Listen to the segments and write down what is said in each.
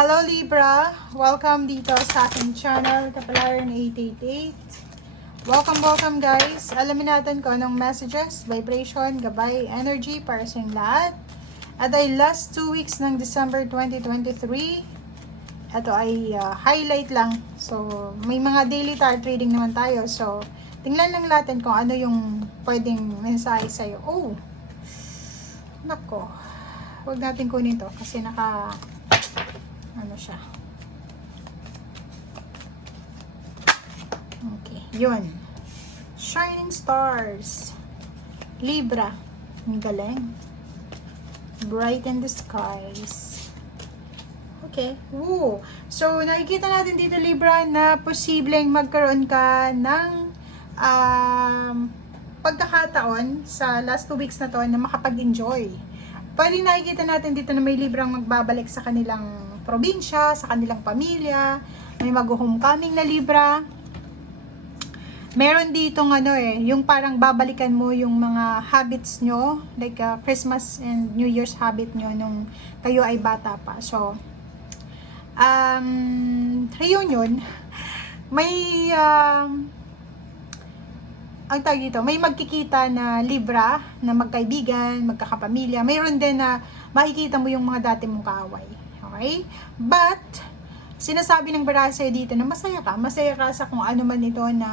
Hello Libra! Welcome dito sa aking channel, Kapalaran 888. Welcome guys! Alamin natin kung anong messages, vibration, gabay, energy para sa inyong lahat. At ay last 2 weeks ng December 2023. Ito ay highlight lang. So, may mga daily tarot reading naman tayo. So, tingnan lang natin kung ano yung pwedeng mensahe sa'yo. Oh! Nako. Huwag natin kunin to kasi ano siya. Okay, yun. Shining stars. Libra. Ang galing. Bright in the skies. Okay. Woo. So, nakikita natin dito, Libra, na posibleng magkaroon ka ng pagkakataon sa last 2 weeks na to na makapag-enjoy. Pwede nakikita natin dito na may Librang magbabalik sa kanilang probinsya, sa kanilang pamilya, may mag-homecoming na Libra. Meron ditong yung parang babalikan mo yung mga habits nyo, like Christmas and New Year's habit nyo nung kayo ay bata pa. So, reunion, may ang tawag dito, may magkikita na Libra na magkaibigan, magkakapamilya. Mayroon din na makikita mo yung mga dati mong kaaway. Okay? But, sinasabi ng baraha sa'yo dito na masaya ka sa kung ano man ito na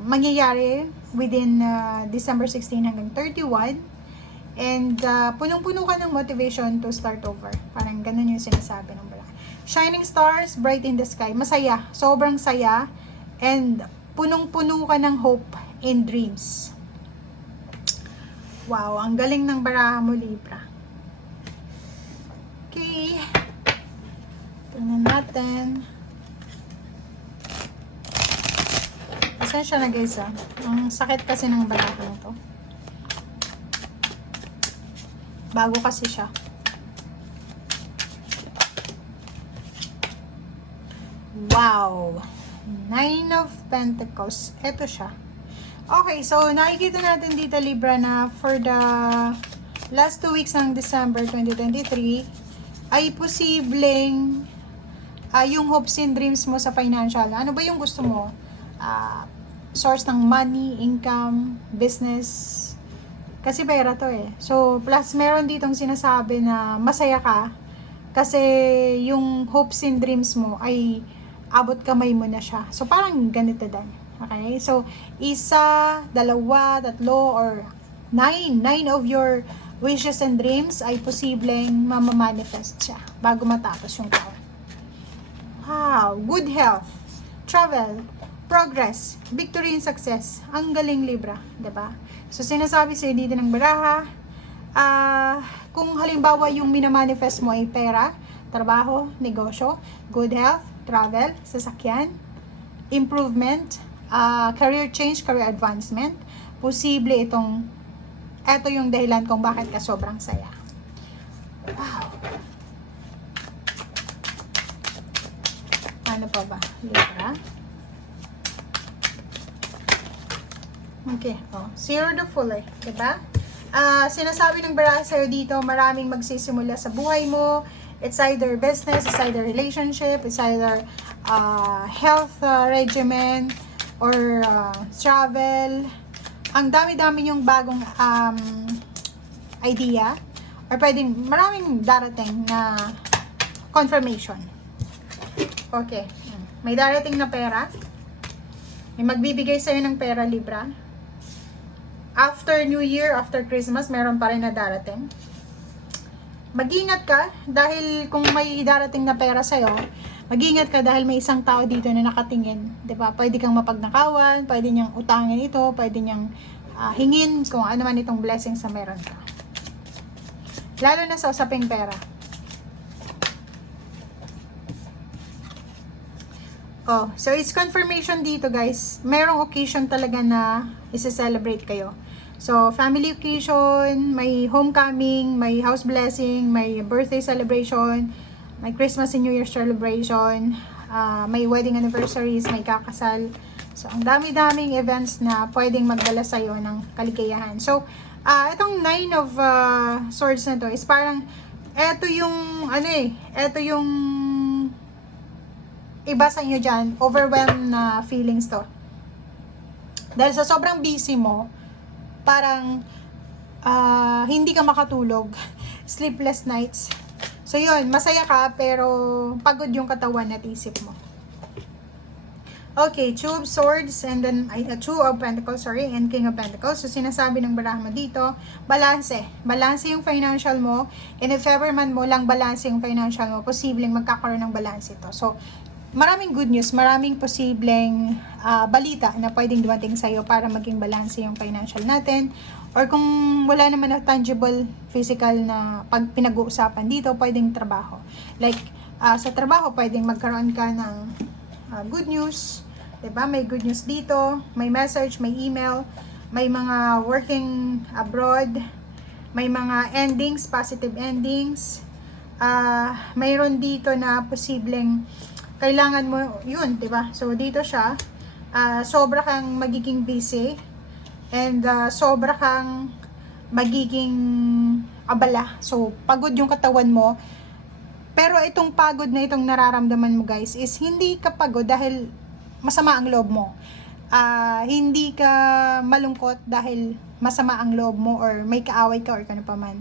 mangyayari within December 16 hanggang 31. And punong-puno ka ng motivation to start over. Parang ganun yung sinasabi ng baraha. Shining stars, bright in the sky. Masaya. Sobrang saya. And punong-puno ka ng hope and dreams. Wow, ang galing ng baraha mo, Libra. Okay. Tingnan natin. Pasensya na guys Ang sakit kasi ng baraha na to. Bago kasi siya. Wow! 9 of Pentacles. Ito siya. Okay, so nakikita natin dito, Libra, na for the last 2 weeks ng December 2023, ay posibleng yung hopes and dreams mo sa financial. Ano ba yung gusto mo? Source ng money, income, business. Kasi pera to So, plus meron ditong sinasabi na masaya ka kasi yung hopes and dreams mo ay abot kamay mo na siya. So, parang ganito din. Okay? So, 1, 2, 3, or 9 of your wishes and dreams ay posibleng mamamanifest siya bago matapos yung taon. Wow! Good health, travel, progress, victory and success. Ang galing, Libra. Diba? So, sinasabi sa'yo dito ng baraha, kung halimbawa yung minamanifest mo ay pera, trabaho, negosyo, good health, travel, sasakyan, improvement, career change, career advancement, posible ito yung dahilan kung bakit ka sobrang saya. Wow. Ano pa ba? Libra. Okay. Zero the full diba? Sinasabi ng baraha sa'yo dito, maraming magsisimula sa buhay mo. It's either business, it's either relationship, it's either health regimen, or travel. Ang dami-dami yung bagong idea, or pwedeng maraming darating na confirmation. Okay. May darating na pera. May magbibigay sa'yo ng pera, Libra. After New Year, after Christmas, meron pa rin na darating. Mag-ingat ka dahil kung may darating na pera sa'yo, mag-ingat ka dahil may isang tao dito na nakatingin. Diba? Pwede kang mapagnakawan, pwede niyang utangin ito, pwede niyang hingin kung ano man itong blessings na meron ka. Lalo na sa usaping pera. So it's confirmation dito, guys. Merong occasion talaga na isi-celebrate kayo. So, family occasion, may homecoming, may house blessing, may birthday celebration, may Christmas and New Year celebration, may wedding anniversaries, may kakasal. So, ang dami-daming events na pwedeng magdala sa'yo ng kaligayahan. So, itong 9 of Swords na to is parang Eto yung, ano eh, eto yung iba sa inyo dyan, overwhelmed na feelings to. Dahil sa sobrang busy mo, parang hindi ka makatulog, sleepless nights. So yun, masaya ka pero pagod yung katawan at isip mo. Okay, Two of Swords and then Two of Pentacles, sorry, and King of Pentacles. So sinasabi ng baraha mo dito, balanse. Balanse yung financial mo, and if ever man mo lang balanse yung financial mo, posibleng magkakaroon ng balanse ito. So maraming good news, maraming posibleng balita na pwedeng dumating sa'yo para maging balanse yung financial natin. Or kung wala naman na tangible, physical na pag pinag-uusapan dito, pwedeng trabaho. Like, sa trabaho, pwedeng magkaroon ka ng good news, diba? May good news dito, may message, may email, may mga working abroad, may mga endings, positive endings. Mayroon dito na posibleng kailangan mo yun, diba? So dito siya, sobra kang magiging busy and sobra kang magiging abala. So pagod yung katawan mo. Pero itong pagod na itong nararamdaman mo guys is hindi ka pagod dahil masama ang loob mo. Hindi ka malungkot dahil masama ang loob mo or may kaaway ka or kano pa man.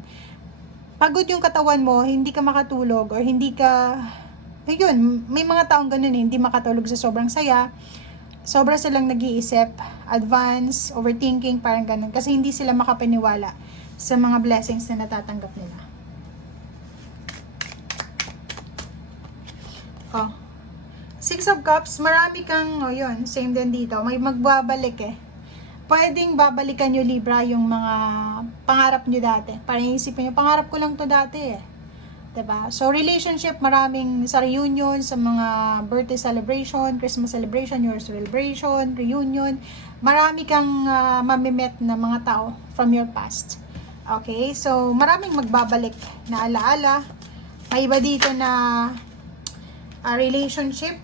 Pagod yung katawan mo, hindi ka makatulog or hindi ka... Ayun, may mga taong ganun hindi makatulog sa sobrang saya. Sobra silang nag-iisip, advance, overthinking, parang ganun. Kasi hindi sila makapaniwala sa mga blessings na natatanggap nila. Oh. Six of Cups, marami kang, yun, same din dito, may magbabalik eh. Pwedeng babalikan nyo Libra yung mga pangarap nyo dati. Parang isipin nyo, pangarap ko lang to dati eh. Diba? So, relationship, maraming sa reunion, sa mga birthday celebration, Christmas celebration, New Year's celebration, reunion, marami kang mamimet na mga tao from your past. Okay? So, maraming magbabalik na alaala. May iba dito na relationship,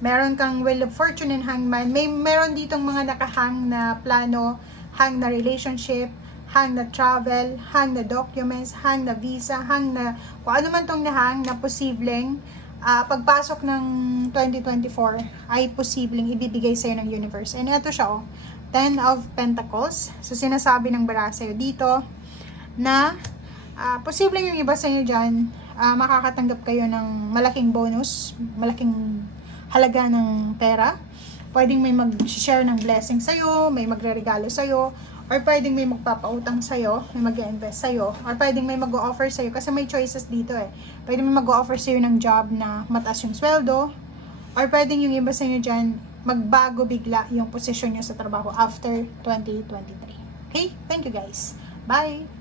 meron kang Wheel of Fortune and Hangman, meron ditong mga nakahang na plano, hang na relationship, hang na travel, hang na documents, hang na visa, hang na kung ano man tong nahang na posibleng pagpasok ng 2024 ay posibleng ibibigay sa'yo ng universe. And ito siya Ten of Pentacles. So sinasabi ng bara sa'yo dito na posibleng yung iba sa inyo dyan makakatanggap kayo ng malaking bonus, malaking halaga ng pera. Pwedeng may mag-share ng blessing sa'yo, may magre-regalo sa'yo, or pwedeng may magpapautang sa'yo, may mag-invest sa'yo, or pwedeng may mag-offer sa'yo, kasi may choices dito eh. Pwedeng may mag-offer sa'yo ng job na mataas yung sweldo, or pwedeng yung iba sa inyo dyan, magbago bigla yung posisyon nyo sa trabaho after 2023. Okay? Thank you guys. Bye!